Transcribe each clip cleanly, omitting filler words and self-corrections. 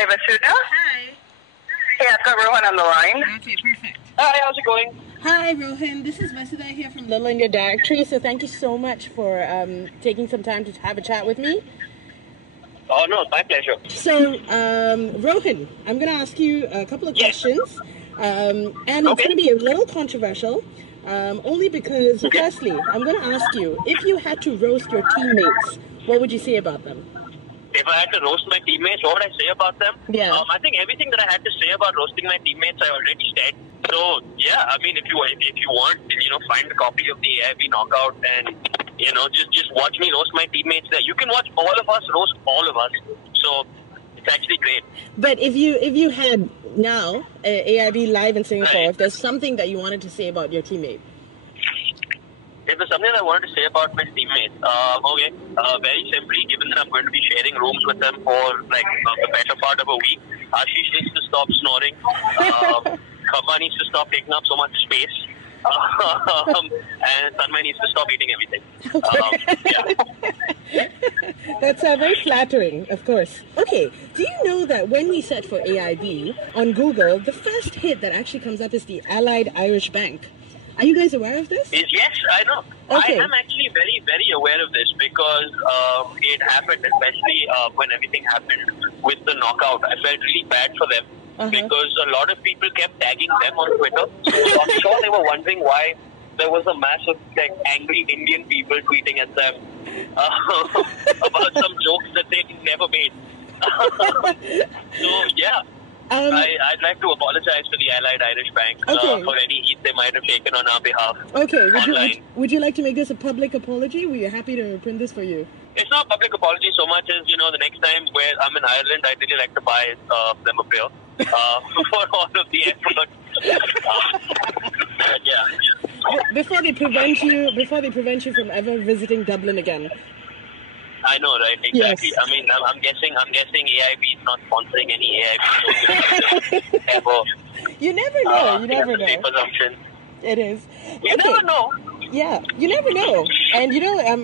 Hi, Vasudha. Hi. Hey, I've got Rohan on the line. Okay, perfect. Hi, how's it going? Hi, Rohan. This is Vasudha here from Little India Directory. So thank you so much for taking some time to have a chat with me. Oh, no, my pleasure. So, Rohan, I'm going to ask you a couple of questions. And it's going to be a little controversial, only because, firstly, I'm going to ask you, if you had to roast your teammates, what would you say about them? If I had to roast my teammates, what would I say about them? Yeah. I think everything that I had to say about roasting my teammates, I already said. So, yeah, I mean, if you want, find a copy of the AIB knockout and, just watch me roast my teammates there. You can watch all of us roast all of us. So, it's actually great. But if you had now AIB live in Singapore, if there's something that you wanted to say about your teammate. If there's something I wanted to say about my teammates, very simply, given that I'm going to be sharing rooms with them for the better part of a week, Ashish needs to stop snoring. Kama needs to stop taking up so much space. And Tanmay needs to stop eating everything. That's very flattering, of course. Okay, do you know that when we search for AIB on Google, the first hit that actually comes up is the Allied Irish Bank? Are you guys aware of this? Yes, I know. Okay. I am actually very, very aware of this because it happened, especially when everything happened with the knockout. I felt really bad for them because a lot of people kept tagging them on Twitter. So I'm sure they were wondering why there was a mass of angry Indian people tweeting at them about some jokes that they never made. So, yeah. I'd like to apologize to the Allied Irish Bank for any heat they might have taken on our behalf. Okay, would you like to make this a public apology? We are happy to print this for you. It's not a public apology so much as, the next time where I'm in Ireland, I'd really like to buy them a beer for all of the effort. Before they prevent you from ever visiting Dublin again. I know, right? Exactly. Yes. I mean, I'm guessing AIB is not sponsoring any AIB ever. You never know. You never know. Safe assumption. It is. You never know. Yeah, you never know. And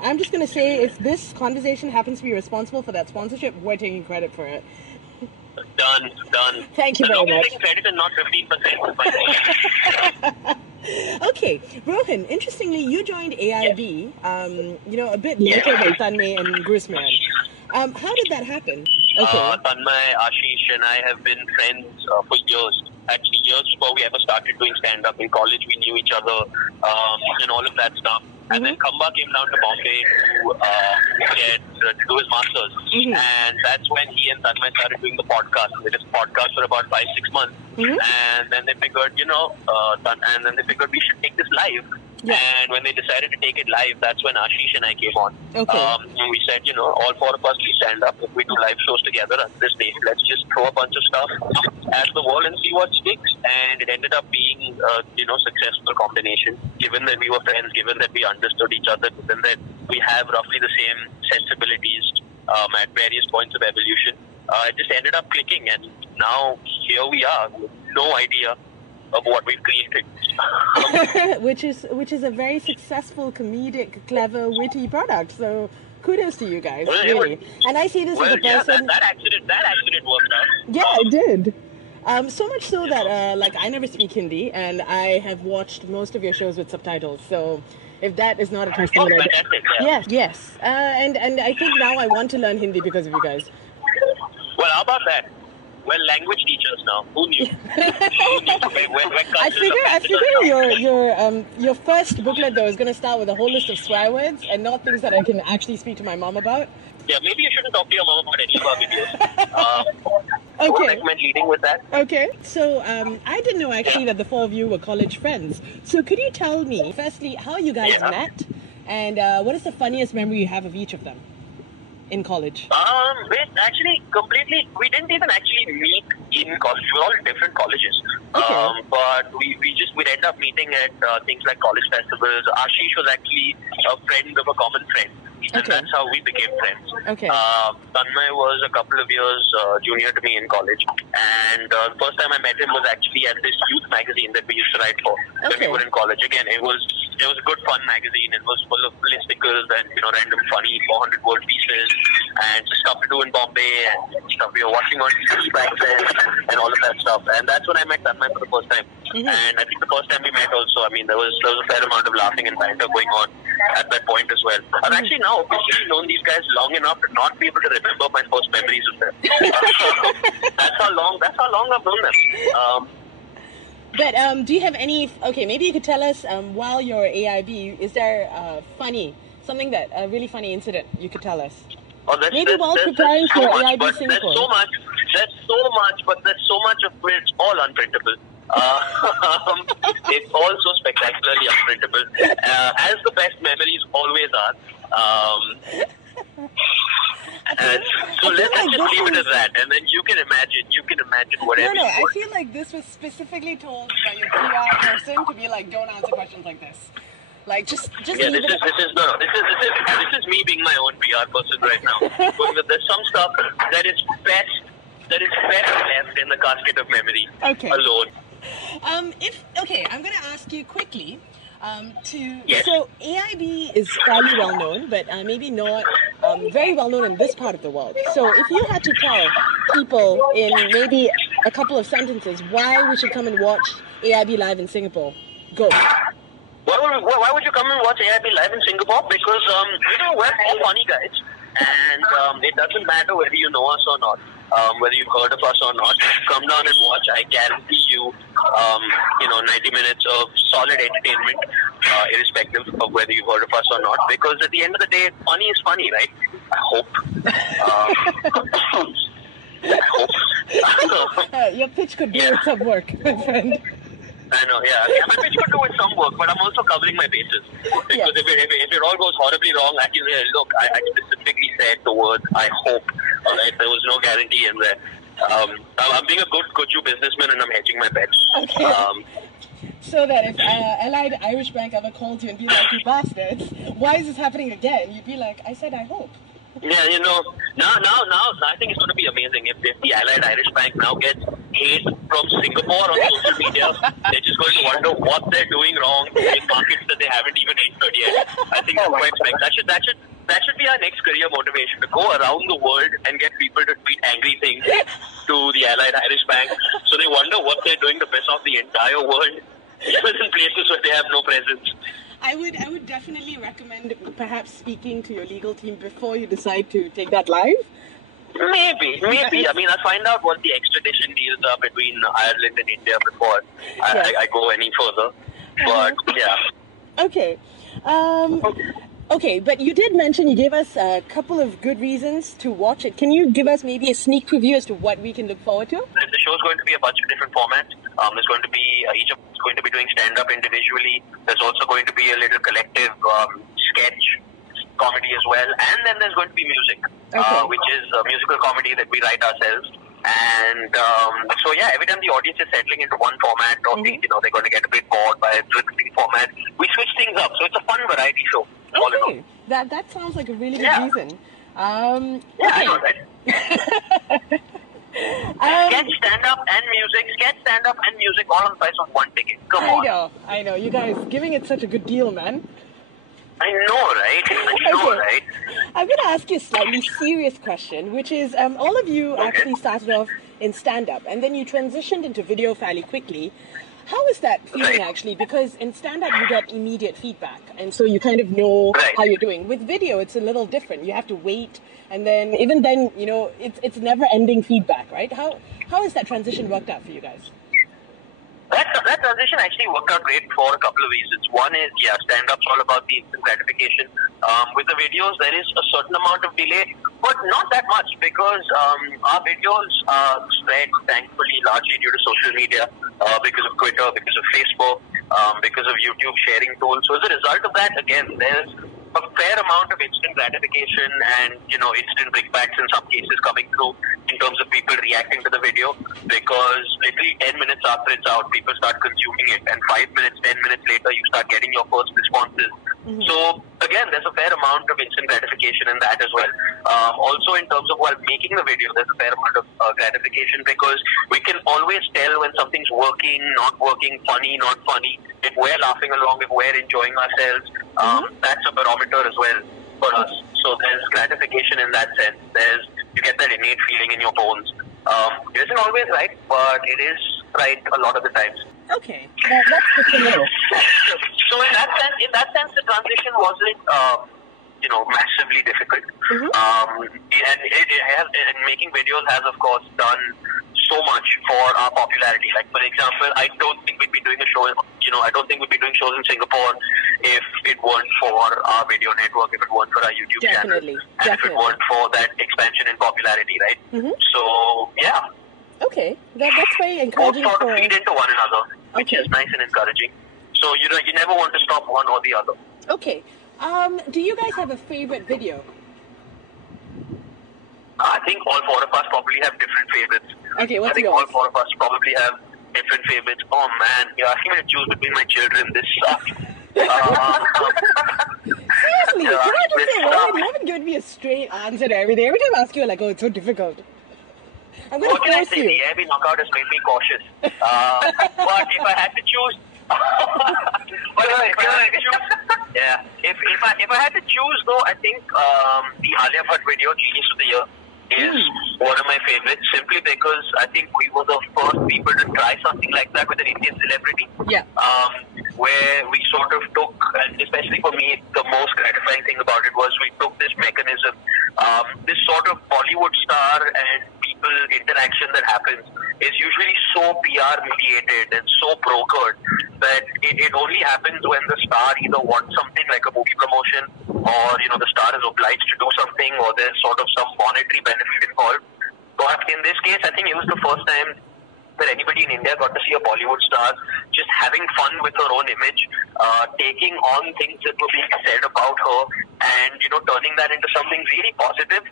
I'm just gonna say, if this conversation happens to be responsible for that sponsorship, we're taking credit for it. Done. Thank you very much. Taking credit and not 15%. Okay, Rohan, interestingly, you joined AIB, a bit later than Tanmay and Guzman. How did that happen? Okay. Tanmay, Ashish and I have been friends for years. Actually, years before we ever started doing stand-up. In college, we knew each other and all of that stuff. And then Kamba came down to Bombay to do his masters. And that's when he and Tanmay started doing the podcast. They did the podcast for about 5-6 months. And then they figured, we should take this live. Yeah. And when they decided to take it live, that's when Ashish and I came on. Okay. And we said, all four of us, we stand up. If we do live shows together on this day, let's just throw a bunch of stuff at the wall and see what sticks. And it ended up being a, successful combination, given that we were friends, given that we understood each other, given that we have roughly the same sensibilities at various points of evolution. It just ended up clicking, and now here we are, with no idea of what we've created. which is a very successful, comedic, clever, witty product. So kudos to you guys, really. And I see this as a person. That accident worked out. Yeah, it did. So much so that I never speak Hindi, and I have watched most of your shows with subtitles. So if that is not a testimony, yes. And I think now I want to learn Hindi because of you guys. Well, how about that? Well, language teachers now. Who knew? I figure your first booklet though is going to start with a whole list of swear words and not things that I can actually speak to my mom about. Yeah, maybe you shouldn't talk to your mom about any of our videos. I would recommend leading with that. Okay. So I didn't know actually that the four of you were college friends. So could you tell me, firstly, how you guys met, and what is the funniest memory you have of each of them in college? We didn't even actually meet in college. We were all in different colleges. Okay. But we'd end up meeting at things like college festivals. Ashish was actually a friend of a common friend. And that's how we became friends. Okay. Tanmay was a couple of years junior to me in college. And the first time I met him was actually at this youth magazine that we used to write for when we were in college. Again, it was it was a good fun magazine. It was full of listicles and random funny 400-word pieces and stuff to do in Bombay and stuff we were watching on TV back then and all of that stuff. And that's when I met Tanmay for the first time. And I think the first time we met also, there was a fair amount of laughing and banter going on at that point as well. I've actually now officially known these guys long enough to not be able to remember my first memories of them. That's how long I've known them. But do you have any? Okay, maybe you could tell us while you're AIB, is there something that a really funny incident you could tell us? Maybe while preparing for AIB Singapore. There's so much of it. It's all unprintable. It's all so spectacularly unprintable, as the best memories always are. So let's just leave it as that, and then you can imagine whatever. No, I feel like this was specifically told by your PR person to be like, don't answer questions like this. Like just this is me being my own PR person right now. But there's some stuff that is best left in the casket of memory alone. I'm going to ask you quickly. So AIB is fairly well known, but maybe not very well known in this part of the world. So if you had to tell people in maybe a couple of sentences why we should come and watch AIB live in Singapore, go. Why would you come and watch AIB live in Singapore? Because we're all funny guys, and it doesn't matter whether you know us or not. Whether you've heard of us or not, come down and watch. I guarantee you, 90 minutes of solid entertainment, irrespective of whether you've heard of us or not. Because at the end of the day, funny is funny, right? I hope. Your pitch could do with some work, my friend. I know, yeah. My pitch could do with some work, but I'm also covering my bases. Because if it all goes horribly wrong, I can say, look, I specifically said the word, I hope. Alright, there was no guarantee in there. I'm being a good Kuchu businessman and I'm hedging my bets. Okay. So that if Allied Irish Bank ever called you and be like, you bastards, why is this happening again? You'd be like, I said I hope. Yeah, now I think it's going to be amazing if the Allied Irish Bank now gets hate from Singapore on social media. They're just going to wonder what they're doing wrong in markets that they haven't even entered yet. I think that's quite spectacular. That should be our next career motivation, to go around the world and get people to tweet angry things to the Allied Irish Bank, so they wonder what they're doing to piss off the entire world, even in places where they have no presence. I would definitely recommend perhaps speaking to your legal team before you decide to take that live. Maybe. I'll find out what the extradition deals are between Ireland and India before I go any further. But, yeah. Okay. Okay, but you did mention, you gave us a couple of good reasons to watch it. Can you give us maybe a sneak preview as to what we can look forward to? The show's going to be a bunch of different formats. There's going to be, each of us is going to be doing stand-up individually. There's also going to be a little collective sketch comedy as well. And then there's going to be music, which is a musical comedy that we write ourselves. And every time the audience is settling into one format or they're going to get a bit bored by a specific format, we switch things up. So it's a fun variety show. Okay, that sounds like a really good reason. I know, right? Sketch, stand-up and music all on the price of one ticket. Come on. I know. You guys giving it such a good deal, man. I know, right? I'm going to ask you a slightly serious question, which is all of you actually started off in stand-up and then you transitioned into video fairly quickly. How is that feeling actually? Because in stand-up you get immediate feedback and so you kind of know how you're doing. With video it's a little different. You have to wait and then even then, it's never-ending feedback, right? How has that transition worked out for you guys? That transition actually worked out great for a couple of reasons. One is, stand-up's all about the instant gratification. With the videos, there is a certain amount of delay, but not that much because our videos spread, thankfully, largely due to social media, because of Twitter, because of Facebook, because of YouTube sharing tools. So as a result of that, again, there's a fair amount of instant gratification and, instant brickbats in some cases coming through in terms of people reacting to the video, because literally 10 minutes after it's out, people start consuming it, and 5 minutes, 10 minutes later, you start getting your first responses. So again, there's a fair amount of instant gratification in that as well. Also, in terms of while making the video, there's a fair amount of gratification, because we can always tell when something's working, not working, funny, not funny, if we're laughing along, if we're enjoying ourselves. That's a barometer as well for us. So there's gratification in that sense. You get that innate feeling in your bones. It isn't always right, but it is right a lot of the times. Okay, that's good to know. So in that sense, the transition wasn't, massively difficult. And making videos has, of course, done so much for our popularity. Like, for example, I don't think we'd be doing a show. I don't think we'd be doing shows in Singapore if it weren't for our video network, if it weren't for our YouTube channel, and if it weren't for that expansion in popularity, right? So yeah. Okay, that's very encouraging. Both sort of feed into one another, which is nice and encouraging. So you never want to stop one or the other. Okay. Do you guys have a favorite video? I think all four of us probably have different favorites. Okay, what's yours? I think all four of us probably have different favorites. Oh man, you're asking me to choose between my children. This sucks. Seriously, can I just say, Rohan, you haven't given me a straight answer to everything. Every time I ask you, like, oh, it's so difficult. I'm going to force you. The AIB knockout has made me cautious. But if I had to choose, if I had to choose though, I think the Alia Bhatt video, Genius of the Year, is one of my favorites, simply because I think we were the first people to try something like that with an Indian celebrity. Where we sort of took, and especially for me, the most gratifying thing about it was we took this mechanism, this sort of Bollywood star and people interaction that happens is usually so PR mediated and so brokered that it only happens when the star either wants something like a movie promotion, or the star is obliged to do something, or there's sort of some monetary benefit involved. But in this case, I think it was the first time that anybody in India got to see a Bollywood star just having fun with her own image, taking on things that were being said about her, and turning that into something really positive.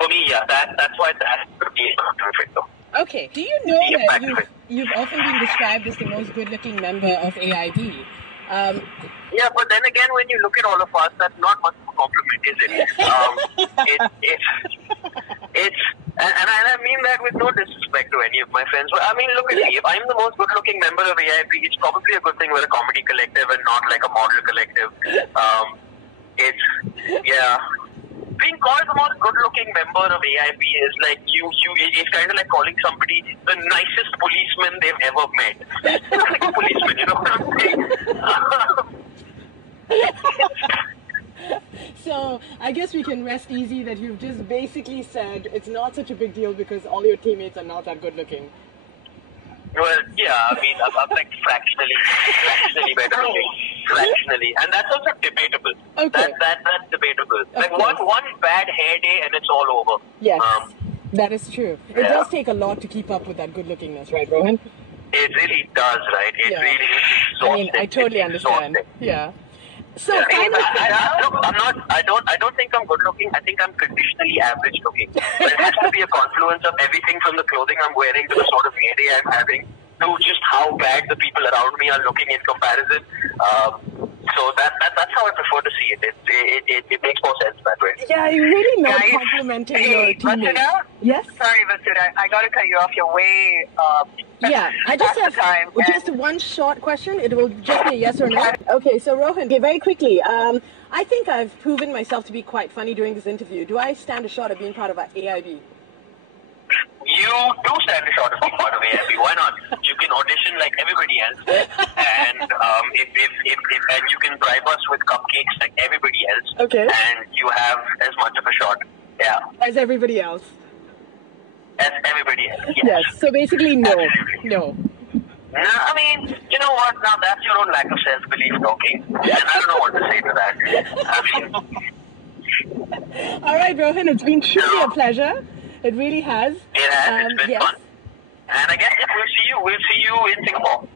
For me, that's why that's perfect though. Okay. Do you know that you've often been described as the most good-looking member of AIB? Yeah, but then again, when you look at all of us, that's not much of a compliment, is it? And I mean that with no disrespect to any of my friends. But I mean, look at me. If I'm the most good-looking member of AIB, it's probably a good thing we're a comedy collective and not like a model collective. Being called the most good-looking member of AIB is like it's kind of like calling somebody the nicest policeman they've ever met. It's like a policeman, you know what I'm saying? So I guess we can rest easy that you've just basically said it's not such a big deal because all your teammates are not that good-looking. Well, yeah, I mean, I'm like fractionally better looking. Fractionally. And that's also debatable. Okay. That's debatable. Like one bad hair day and it's all over. Yes, that is true. It does take a lot to keep up with that good-lookiness, right, Rohan? It really does, right? It really is exhausting. I mean, I totally understand. Yeah. So I don't think I'm good looking. I think I'm conditionally average looking. But it has to be a confluence of everything from the clothing I'm wearing to the sort of hair day I'm having to just how bad the people around me are looking in comparison. So that's how I prefer to see it. It makes more sense that way. Yeah, you really not complimenting your teammates. Vasudha? Yes? Sorry, Vasudha. I got to cut you off. You're way I just have just one short question. It will just be a yes or no. Okay, so Rohan, very quickly. I think I've proven myself to be quite funny during this interview. Do I stand a shot of being part of AIB? You do stand a shot of being part of AIB. Why not? You can audition like everybody else, and and you can bribe us with cupcakes like everybody else. Okay. And you have as much of a shot. Yeah. As everybody else. As everybody else. Yes. So basically, no. Absolutely. No. No, I mean, you know what? Now that's your own lack of self-belief talking, and I don't know what to say to that. I mean. All right, Rohan. It's been truly a pleasure. It really has. It has. It's been fun. And I guess we'll see you in Singapore.